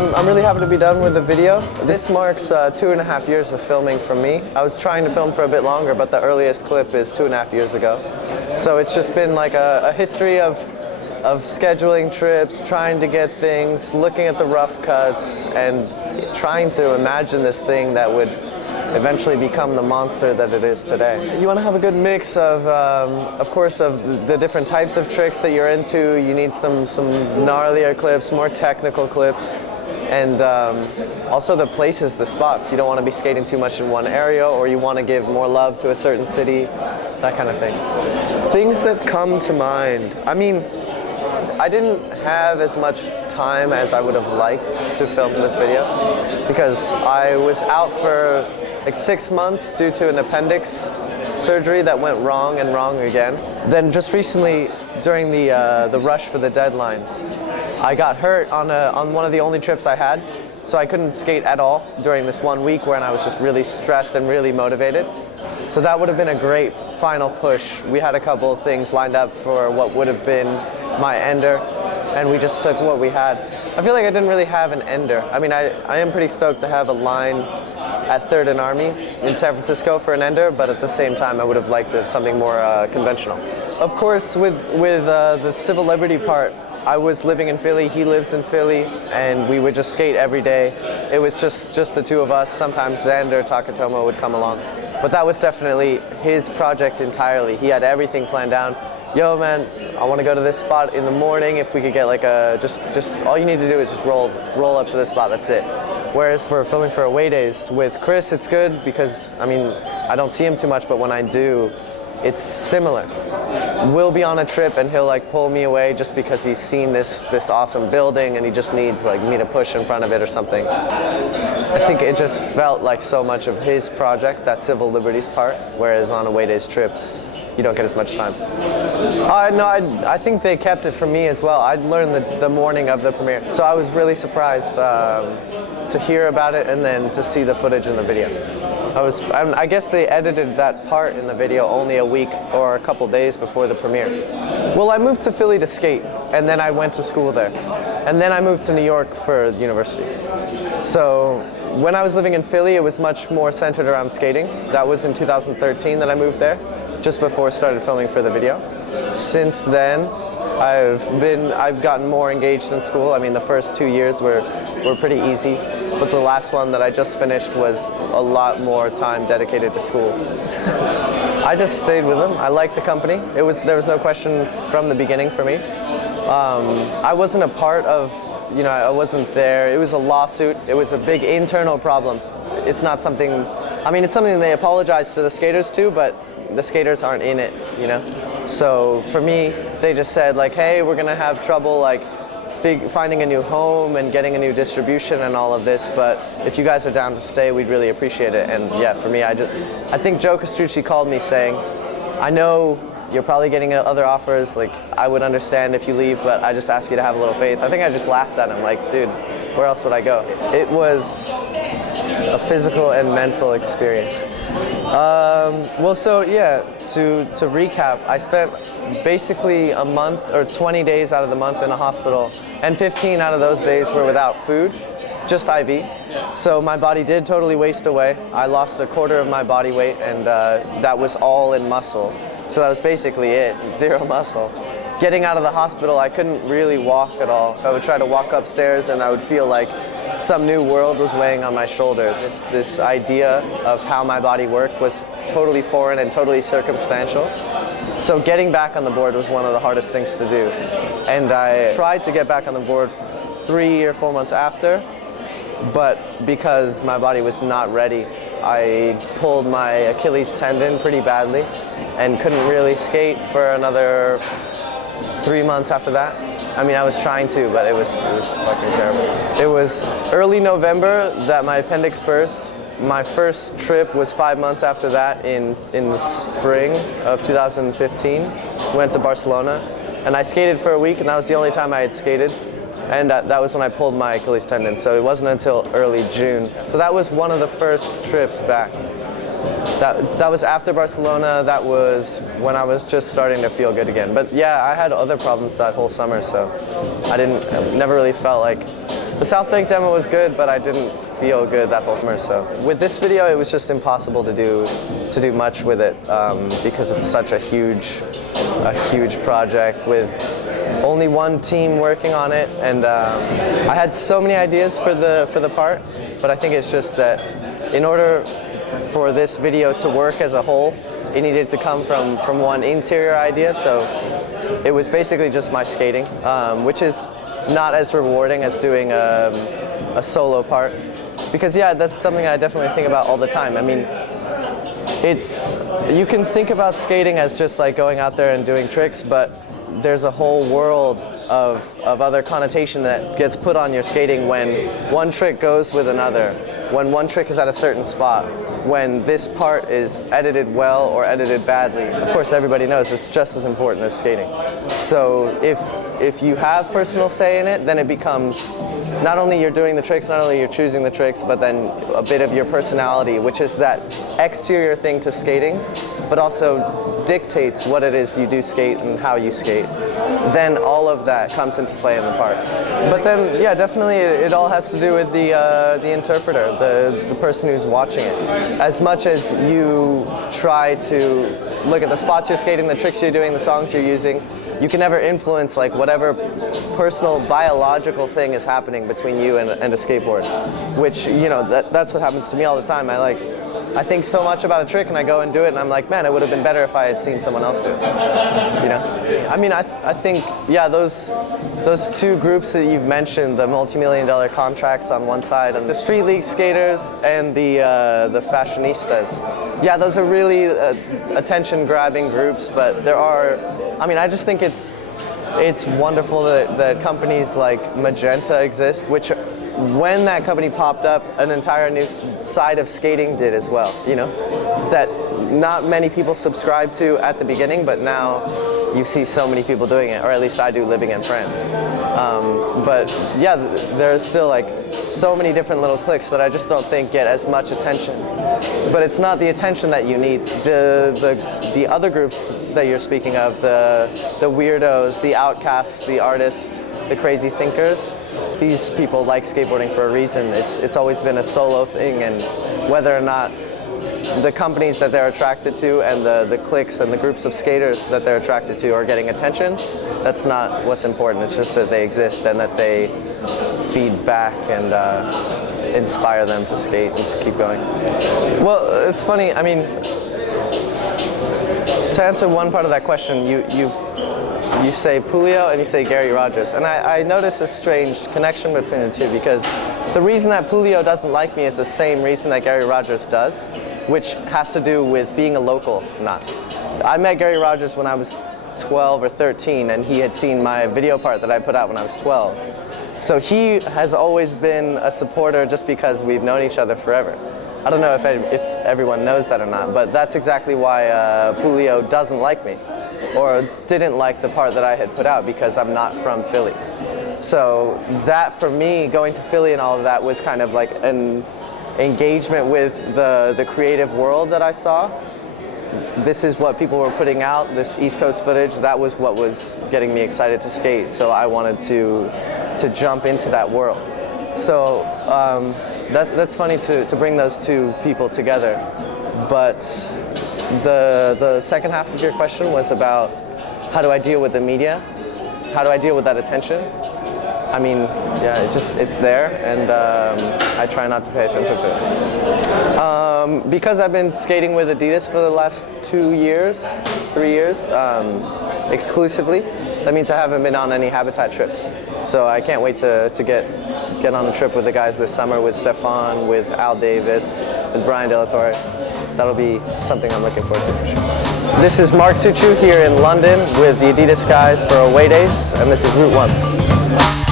I'm really happy to be done with the video. This marks 2.5 years of filming from me. I was trying to film for a bit longer, but the earliest clip is 2.5 years ago. So it's just been like a history of scheduling trips, trying to get things, looking at the rough cuts, and trying to imagine this thing that would eventually become the monster that it is today. You want to have a good mix of course, of the different types of tricks that you're into. You need some gnarlier clips, more technical clips, and also the places, the spots. You don't want to be skating too much in one area, or you want to give more love to a certain city, that kind of thing. Things that come to mind. I mean, I didn't have as much time as I would have liked to film this video because I was out for like 6 months due to an appendix surgery that went wrong and wrong again. Then just recently, during the rush for the deadline, I got hurt on one of the only trips I had, so I couldn't skate at all during this 1 week when I was just really stressed and really motivated. So that would have been a great final push. We had a couple of things lined up for what would have been my ender, and we just took what we had. I feel like I didn't really have an ender. I mean, I am pretty stoked to have a line at 3rd and Army in San Francisco for an ender, but at the same time I would have liked to have something more conventional. Of course, with the civil liberty part, I was living in Philly, he lives in Philly, and we would just skate every day. It was just the two of us. Sometimes Xander Takatomo would come along. But that was definitely his project entirely. He had everything planned down. Yo man, I want to go to this spot in the morning. If we could get like just all you need to do is just roll up to this spot, that's it. Whereas for filming for away days with Chris, it's good because, I mean, I don't see him too much, but when I do, it's similar. We'll be on a trip and he'll like pull me away just because he's seen this awesome building and he just needs like me to push in front of it or something. I think it just felt like so much of his project, that civil liberties part, whereas on away days trips, you don't get as much time. No, I think they kept it from me as well. I learned the morning of the premiere, so I was really surprised to hear about it and then to see the footage in the video. I guess they edited that part in the video only a week or a couple days before the premiere. Well, I moved to Philly to skate, and then I went to school there. And then I moved to New York for university. So when I was living in Philly, it was much more centered around skating. That was in 2013 that I moved there, just before I started filming for the video. Since then, I've gotten more engaged in school. I mean, the first 2 years were pretty easy, but the last one that I just finished was a lot more time dedicated to school. So I just stayed with them. I liked the company. There was no question from the beginning for me. I wasn't a part of, I wasn't there. It was a lawsuit. It was a big internal problem. It's not something, I mean, it's something they apologize to the skaters too, but the skaters aren't in it, So for me, they just said like, hey, we're gonna have trouble like finding a new home and getting a new distribution and all of this, but if you guys are down to stay, we'd really appreciate it. And yeah, for me, I think Joe Castrucci called me saying, I know you're probably getting other offers, like I would understand if you leave, but I just ask you to have a little faith. I think I just laughed at him like, dude, where else would I go? It was a physical and mental experience. Well, so yeah, to recap, I spent basically a month or 20 days out of the month in a hospital, and 15 out of those days were without food, just IV. So my body did totally waste away. I lost 1/4 of my body weight, and that was all in muscle. So that was basically it, 0 muscle. Getting out of the hospital, I couldn't really walk at all. So I would try to walk upstairs and I would feel like some new world was weighing on my shoulders. This idea of how my body worked was totally foreign and totally circumstantial. So getting back on the board was one of the hardest things to do. And I tried to get back on the board 3 or 4 months after, but because my body was not ready, I pulled my Achilles tendon pretty badly and couldn't really skate for another 3 months after that. I mean, I was trying to, but it was fucking terrible. It was early November that my appendix burst. My first trip was 5 months after that in the spring of 2015. Went to Barcelona, and I skated for a week, and that was the only time I had skated. And that was when I pulled my Achilles tendon, so it wasn't until early June. So that was one of the first trips back. That was after Barcelona. That was when I was just starting to feel good again. But yeah, I had other problems that whole summer, so I never really felt like The South Bank demo was good, but I didn't feel good that whole summer. So with this video, it was just impossible to do much with it because it's such a huge project with only one team working on it, and I had so many ideas for the part, but I think it's just that in order for this video to work as a whole, it needed to come from one interior idea. So it was basically just my skating, which is not as rewarding as doing a solo part, because yeah, that's something I definitely think about all the time. I mean, you can think about skating as just like going out there and doing tricks, but there's a whole world of other connotation that gets put on your skating when one trick goes with another, when one trick is at a certain spot, when this part is edited well or edited badly. Of course, everybody knows it's just as important as skating. So if you have personal say in it, then it becomes not only you're doing the tricks, not only you're choosing the tricks, but then a bit of your personality, which is that exterior thing to skating, but also dictates what it is you do skate and how you skate. Then all of that comes into play in the part. But then, yeah, definitely it all has to do with the interpreter, the person who's watching it. As much as you try to look at the spots you're skating, the tricks you're doing, the songs you're using, you can never influence like whatever personal biological thing is happening between you and a skateboard, which, you know, that's what happens to me all the time. I think so much about a trick and I go and do it and I'm like, man, it would have been better if I had seen someone else do it, you know? I mean, I think, yeah, those two groups that you've mentioned, the multi-million-dollar contracts on one side and the street league skaters and the fashionistas, yeah, those are really attention-grabbing groups, but there are, I mean, I just think it's wonderful that companies like Magenta exist, which when that company popped up, an entire new side of skating did as well, you know, that not many people subscribed to at the beginning, but now you see so many people doing it, or at least I do living in France. But yeah, there's still like so many different little cliques that I just don't think get as much attention. But it's not the attention that you need. The other groups that you're speaking of, the weirdos, the outcasts, the artists, the crazy thinkers, these people like skateboarding for a reason. It's always been a solo thing, and whether or not the companies that they're attracted to and the cliques and the groups of skaters that they're attracted to are getting attention, that's not what's important. It's just that they exist and that they feed back and inspire them to skate and to keep going. Well, it's funny, I mean, to answer one part of that question, you say Puleo and you say Gary Rogers, and I notice a strange connection between the two, because the reason that Puleo doesn't like me is the same reason that Gary Rogers does, which has to do with being a local nut. I met Gary Rogers when I was 12 or 13, and he had seen my video part that I put out when I was 12. So he has always been a supporter just because we've known each other forever. I don't know if everyone knows that or not, but that's exactly why Puleo doesn't like me, or didn't like the part that I had put out, because I'm not from Philly. So that, for me, going to Philly and all of that was kind of like an engagement with the creative world that I saw. This is what people were putting out, this East Coast footage, that was what was getting me excited to skate, so I wanted to jump into that world. So that's funny to bring those two people together. But the second half of your question was about how do I deal with the media? How do I deal with that attention? I mean, yeah, it's there, and I try not to pay attention to it. Because I've been skating with Adidas for the last 3 years, exclusively, that means I haven't been on any Habitat trips. So I can't wait to get on a trip with the guys this summer, with Stefan, with Al Davis, with Brian De La Torre. That'll be something I'm looking forward to for sure. This is Mark Suciu here in London with the Adidas guys for Away Days, and this is Route 1.